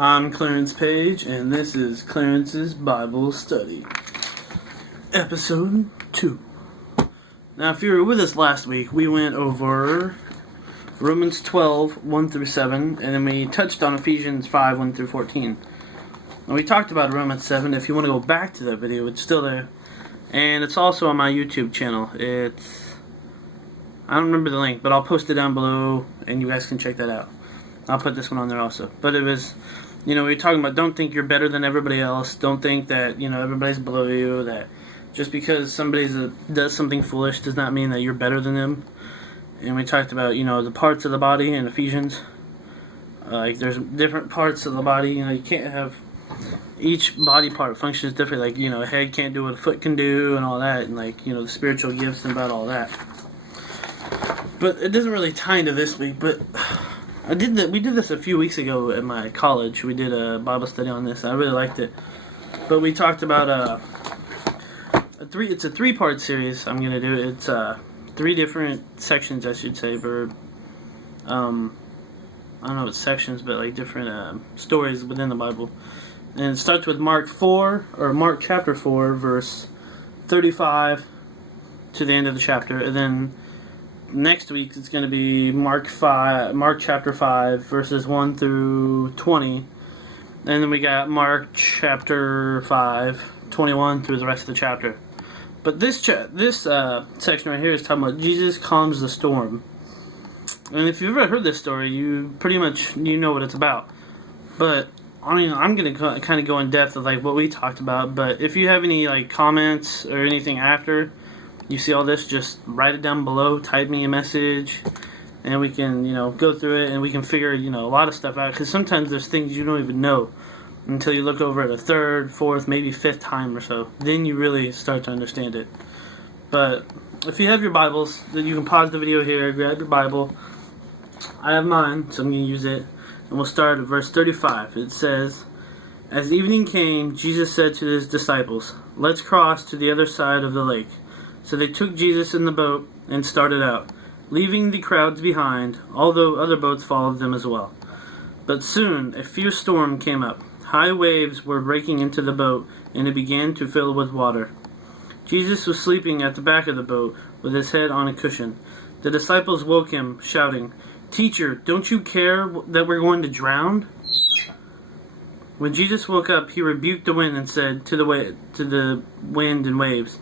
I'm Clarence Page, and this is Clarence's Bible Study, Episode 2. Now, if you were with us last week, we went over Romans 12, 1 through 7, and then we touched on Ephesians 5, 1 through 14. And we talked about Romans 7. If you want to go back to that video, it's still there. And it's also on my YouTube channel. I don't remember the link, but I'll post it down below, and you guys can check that out. I'll put this one on there also. But it was, we were talking about don't think you're better than everybody else. Don't think that, everybody's below you. That just because somebody does something foolish does not mean that you're better than them. And we talked about, the parts of the body in Ephesians. Like, there's different parts of the body. You can't have... Each body part functions different. Like, a head can't do what a foot can do and all that. And, the spiritual gifts and about all that. But it doesn't really tie into this week, but... We did this a few weeks ago at my college. We did a Bible study on this. I really liked it. But we talked about it's a three-part series I'm going to do. It's three different sections, I should say, or I don't know what sections, but different stories within the Bible. And it starts with Mark chapter 4, verse 35 to the end of the chapter, and then next week it's going to be Mark chapter 5, verses 1 through 20. And then we got Mark chapter 5, 21 through the rest of the chapter. But this section right here is talking about Jesus calms the storm. And if you've ever heard this story, you pretty much know what it's about. But I'm going to kind of go in depth of what we talked about. But if you have any comments or anything after you see all this, just write it down below, type me a message, and we can, go through it, and we can figure, a lot of stuff out, because sometimes there's things you don't even know until you look over it a third, fourth, maybe fifth time or so. Then you really start to understand it. But if you have your Bibles, then you can pause the video here, grab your Bible. I have mine, so I'm going to use it, and we'll start at verse 35. It says, "As evening came, Jesus said to his disciples, 'Let's cross to the other side of the lake.' So they took Jesus in the boat and started out, leaving the crowds behind, although other boats followed them as well. But soon a fierce storm came up. High waves were breaking into the boat, and it began to fill with water. Jesus was sleeping at the back of the boat, with his head on a cushion. The disciples woke him, shouting, 'Teacher, don't you care that we're going to drown?' When Jesus woke up, he rebuked the wind and said to the wind and waves,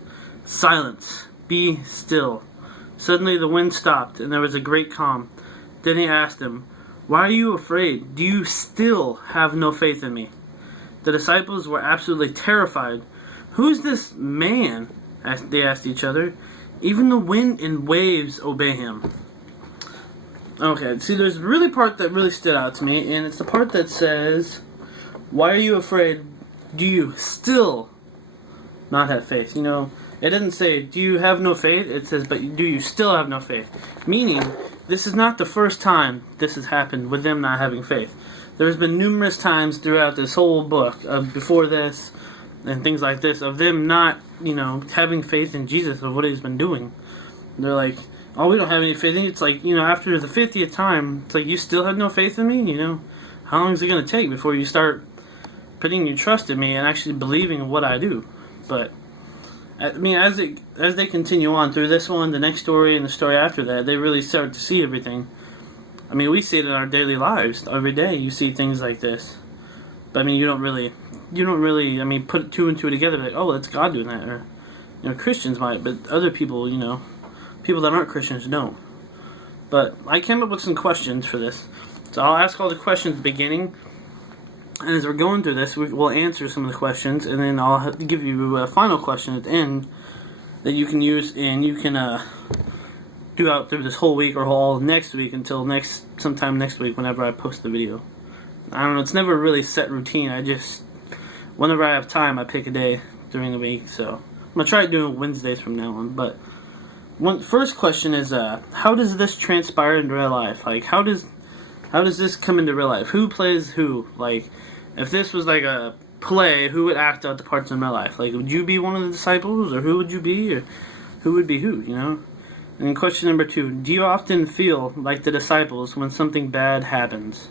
'Silence, be still.' Suddenly the wind stopped, and there was a great calm. Then he asked them, 'Why are you afraid? Do you still have no faith in me?' The disciples were absolutely terrified. 'Who's this man?' they asked each other. 'Even the wind and waves obey him.'" Okay, see, there's really part that really stood out to me, and it's the part that says, "Why are you afraid? Do you still not have faith?" It doesn't say, "Do you have no faith?" It says, "But do you still have no faith?" Meaning, this is not the first time this has happened with them not having faith. There's been numerous times throughout this whole book, before this, and things like this, of them not, having faith in Jesus or what he's been doing. They're like, "Oh, we don't have any faith in you." It's after the 50th time, it's you still have no faith in me? How long is it going to take before you start putting your trust in me and actually believing in what I do? But as they continue on through this one, the next story, and the story after that, they really start to see everything. We see it in our daily lives. Every day you see things like this. But you don't really put two and two together, like, oh, that's God doing that. Or, Christians might, but other people, people that aren't Christians don't. But I came up with some questions for this. So I'll ask all the questions at the beginning. And as we're going through this, we'll answer some of the questions, and then I'll have to give you a final question at the end that you can use, and you can do out through this whole week or all next week until sometime next week whenever I post the video. I don't know, it's never a really set routine. Whenever I have time, I pick a day during the week. So I'm going to try doing Wednesdays from now on. But first question is, how does this transpire in real life? How does this come into real life? Who plays who? If this was a play, who would act out the parts in my life? Would you be one of the disciples, or who would you be, or who would be who, And question number 2, do you often feel like the disciples when something bad happens?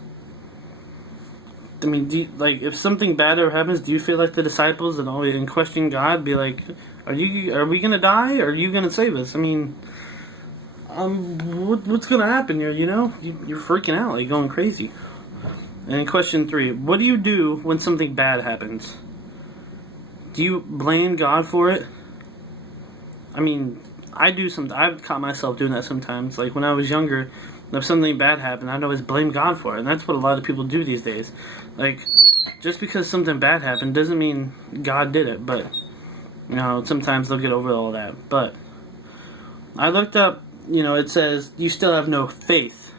I mean, if something bad ever happens, do you feel like the disciples and always in question God, be like, are we gonna die, or are you gonna save us? I mean, what's gonna happen here? You're freaking out, like going crazy. And question 3, what do you do when something bad happens? Do you blame God for it? I mean, I've caught myself doing that sometimes. Like when I was younger, if something bad happened, I'd always blame God for it. And that's what a lot of people do these days. Like, just because something bad happened doesn't mean God did it. But, sometimes they'll get over all that. But I looked up, it says, you still have no faith.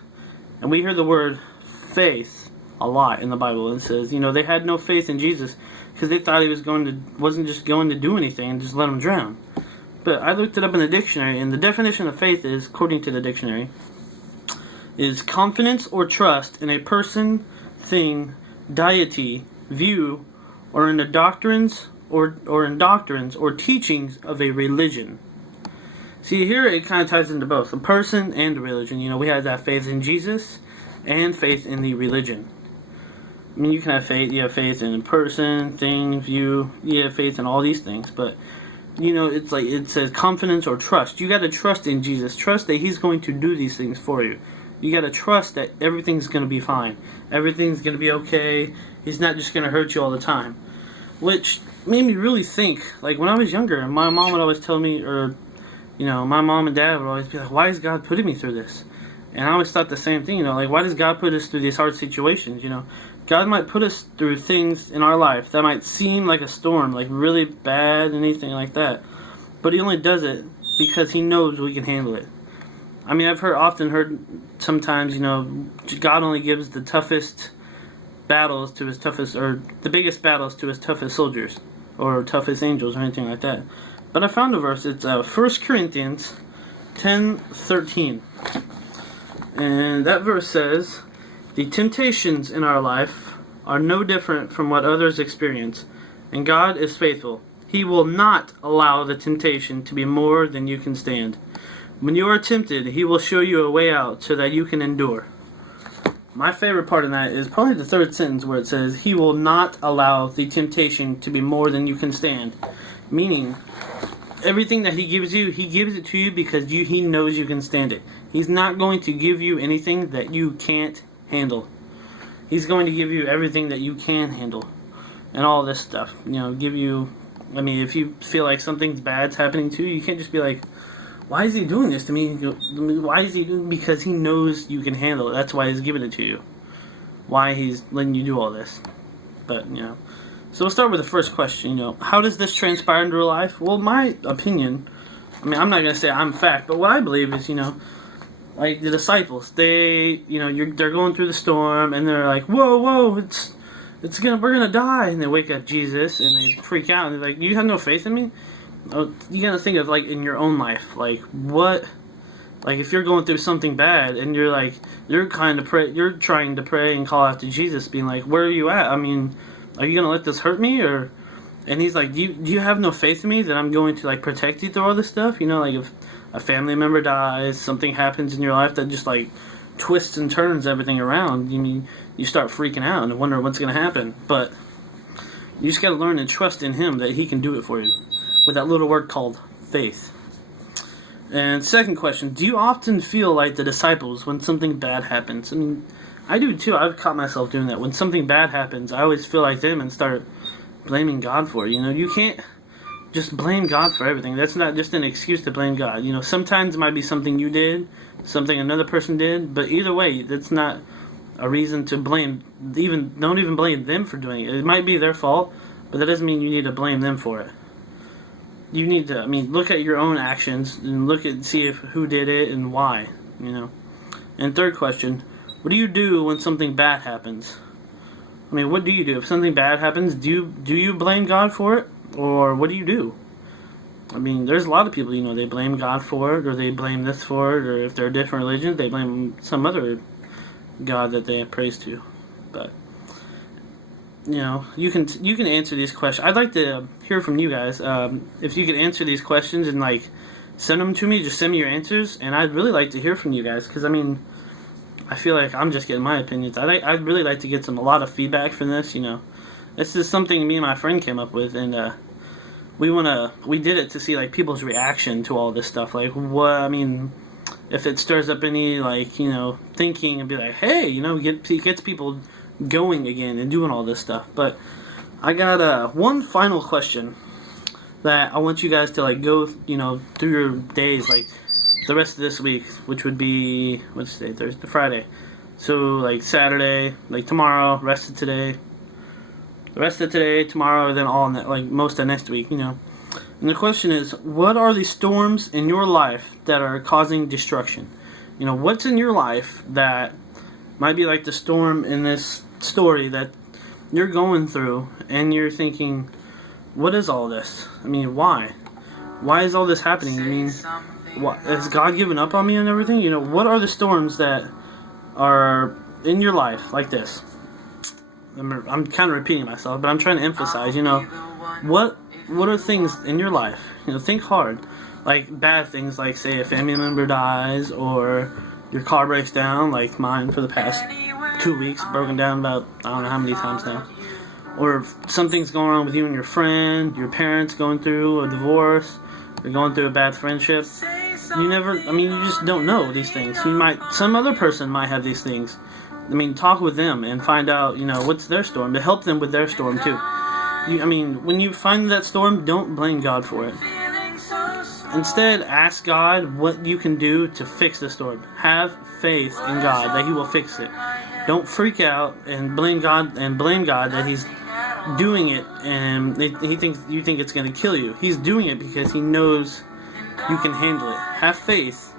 And we hear the word faith a lot in the Bible. It says, they had no faith in Jesus because they thought he wasn't just going to do anything and just let them drown. But I looked it up in the dictionary, and the definition of faith is, according to the dictionary, is confidence or trust in a person, thing, deity, view, or in the doctrines or teachings of a religion. See, here it kind of ties into both a person and a religion. We have that faith in Jesus and faith in the religion. I mean, you can have faith. You have faith in a person, thing, view. You have faith in all these things, but it's like it says confidence or trust. You got to trust in Jesus. Trust that He's going to do these things for you. You got to trust that everything's going to be fine. Everything's going to be okay. He's not just going to hurt you all the time. Which made me really think. Like when I was younger, my mom would always tell me, or my mom and dad would always be like, "Why is God putting me through this?" And I always thought the same thing. Like why does God put us through these hard situations? God might put us through things in our life that might seem like a storm, like really bad, anything like that. But He only does it because He knows we can handle it. I mean, I've often heard sometimes, God only gives the toughest battles to His toughest, or the biggest battles to His toughest soldiers, or toughest angels, or anything like that. But I found a verse. It's 1 Corinthians 10:13. And that verse says, the temptations in our life are no different from what others experience, and God is faithful. He will not allow the temptation to be more than you can stand. When you are tempted, He will show you a way out so that you can endure. My favorite part of that is probably the third sentence where it says, He will not allow the temptation to be more than you can stand. Meaning, everything that He gives you, He gives it to you because He knows you can stand it. He's not going to give you anything that you can't handle. He's going to give you everything that you can handle. And all this stuff. If you feel like something bad's happening to you, you can't just be like, why is He doing this to me? Why is He doing? Because He knows you can handle it. That's why He's giving it to you. Why He's letting you do all this. But, So we'll start with the first question, How does this transpire in real life? Well, my opinion, I'm not going to say I'm fact, but what I believe is, like the disciples, they're going through the storm, and they're like, whoa, we're gonna die, and they wake up Jesus, and they freak out, and they're like, you have no faith in me? You gotta think of, like, in your own life, like, what, like, if you're going through something bad, and you're trying to pray and call out to Jesus, being like, where are you at? I mean, are you gonna let this hurt me, or, and He's like, do you have no faith in me that I'm going to, like, protect you through all this stuff? Like, if a family member dies, something happens in your life that just, like, twists and turns everything around, you start freaking out and wonder what's going to happen. But you just got to learn to trust in Him that He can do it for you with that little word called faith. And second question, do you often feel like the disciples when something bad happens? I mean, I do too. I've caught myself doing that. When something bad happens, I always feel like them and start blaming God for it. You can't just blame God for everything. That's not just an excuse to blame God. Sometimes it might be something you did, something another person did, but either way, that's not a reason to blame. Don't even blame them for doing it. It might be their fault, but that doesn't mean you need to blame them for it. You need to, look at your own actions and see who did it and why. And third question, what do you do when something bad happens? What do you do if something bad happens? Do you blame God for it? Or what do you do? There's a lot of people, they blame God for it, or they blame this for it, or if they're different religions, they blame some other God that they praise to. But, you can answer these questions. I'd like to hear from you guys. If you could answer these questions and, like, send them to me, just send me your answers, and I'd really like to hear from you guys, because, I feel like I'm just getting my opinions. I'd really like to get a lot of feedback from this. This is something me and my friend came up with, and we did it to see like people's reaction to all this stuff. Like, if it stirs up any thinking and be like, hey, gets people going again and doing all this stuff. But I got one final question that I want you guys to go through your days, like the rest of this week, which would be, what's today, Thursday, Friday. So like Saturday, like tomorrow, the rest of today, tomorrow, then most of next week, And the question is, what are the storms in your life that are causing destruction? What's in your life that might be like the storm in this story that you're going through, and you're thinking, what is all this? Why? Why is all this happening? Has God given up on me and everything? What are the storms that are in your life like this? I'm kind of repeating myself, but I'm trying to emphasize, what are things in your life? Think hard. Like bad things, like say a family member dies, or your car breaks down, like mine for the past 2 weeks, broken down about, I don't know how many times now. Or if something's going on with you and your friend, your parents going through a divorce, you're going through a bad friendship. You just don't know these things. Some other person might have these things. Talk with them and find out, what's their storm, to help them with their storm too. When you find that storm, don't blame God for it. Instead, ask God what you can do to fix the storm. Have faith in God that He will fix it. Don't freak out and blame God that He's doing it and you think it's going to kill you. He's doing it because He knows you can handle it. Have faith.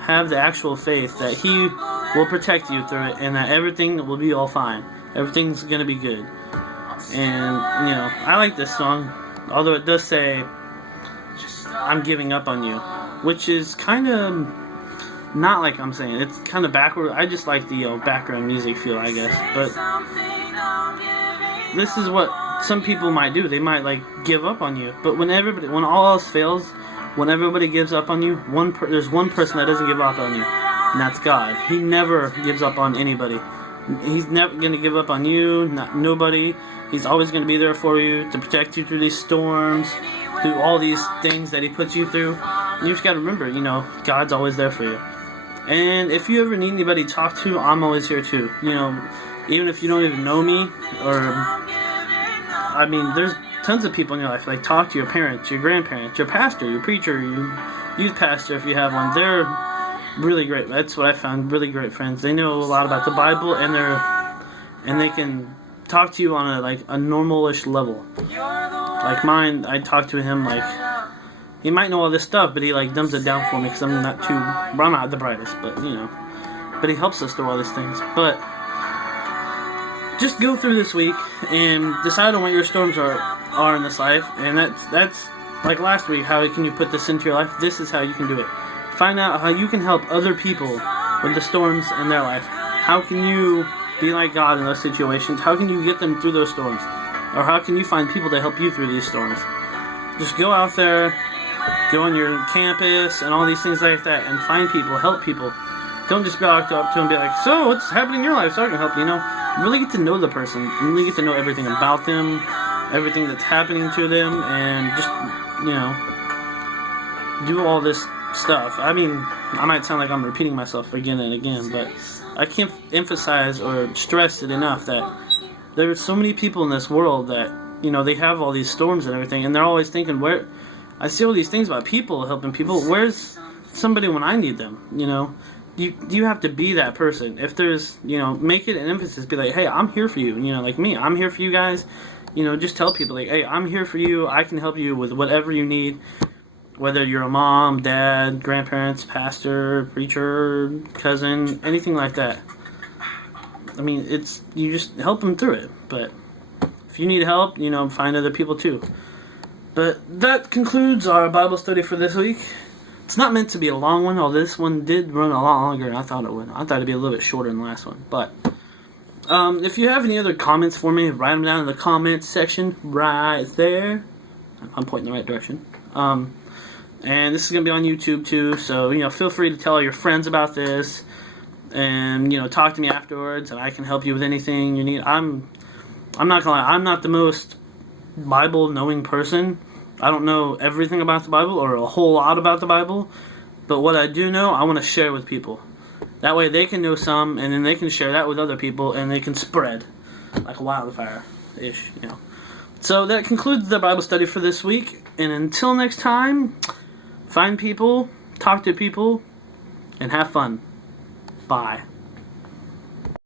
Have the actual faith that He will protect you through it, and that everything will be all fine. Everything's going to be good. And, I like this song, although it does say, I'm giving up on you, which is kind of not like I'm saying. It's kind of backward. I just like the background music feel, I guess. But this is what some people might do. They might give up on you. But when all else fails, when everybody gives up on you, there's one person that doesn't give up on you, and that's God. He never gives up on anybody. He's never going to give up on you, nobody. He's always going to be there for you to protect you through these storms, through all these things that He puts you through. You just got to remember, God's always there for you. And if you ever need anybody to talk to, I'm always here too. Even if you don't even know me, there's tons of people in your life. Like, talk to your parents, your grandparents, your pastor, your preacher, your youth pastor if you have one. They're really great. That's what I found. Really great friends. They know a lot about the Bible, and they can talk to you on a normal-ish level. Like mine, I talk to him he might know all this stuff, but he dumbs it down for me because I'm not the brightest, but he helps us through all these things. But just go through this week and decide on what your storms are in this life, and that's like last week. How can you put this into your life? This is how you can do it. Find out how you can help other people with the storms in their life. How can you be like God in those situations? How can you get them through those storms? Or how can you find people to help you through these storms? Just go out there, go on your campus and all these things like that, and find people, help people. Don't just go up to them and be like, so what's happening in your life so I can help you, Really get to know the person. Really get to know everything about them, everything that's happening to them, and just, do all this stuff. I might sound like I'm repeating myself again and again, but I can't emphasize or stress it enough that there are so many people in this world that, they have all these storms and everything, and they're always thinking, I see all these things about people helping people. Where's somebody when I need them? You have to be that person. If there's, make it an emphasis. Be like, hey, I'm here for you. Like me, I'm here for you guys. Just tell people hey, I'm here for you. I can help you with whatever you need. Whether you're a mom, dad, grandparents, pastor, preacher, cousin, anything like that. You just help them through it. But if you need help, find other people too. But that concludes our Bible study for this week. It's not meant to be a long one, although this one did run a lot longer than I thought it would. I thought it'd be a little bit shorter than the last one. But if you have any other comments for me, write them down in the comments section right there. I'm pointing in the right direction. And this is going to be on YouTube too, so feel free to tell all your friends about this. and talk to me afterwards, and I can help you with anything you need. I'm not gonna lie, I'm not the most Bible knowing person. I don't know everything about the Bible or a whole lot about the Bible, but what I do know, I want to share with people. That way they can know some, and then they can share that with other people, and they can spread like a wildfire-ish, So that concludes the Bible study for this week, and until next time, find people, talk to people, and have fun. Bye.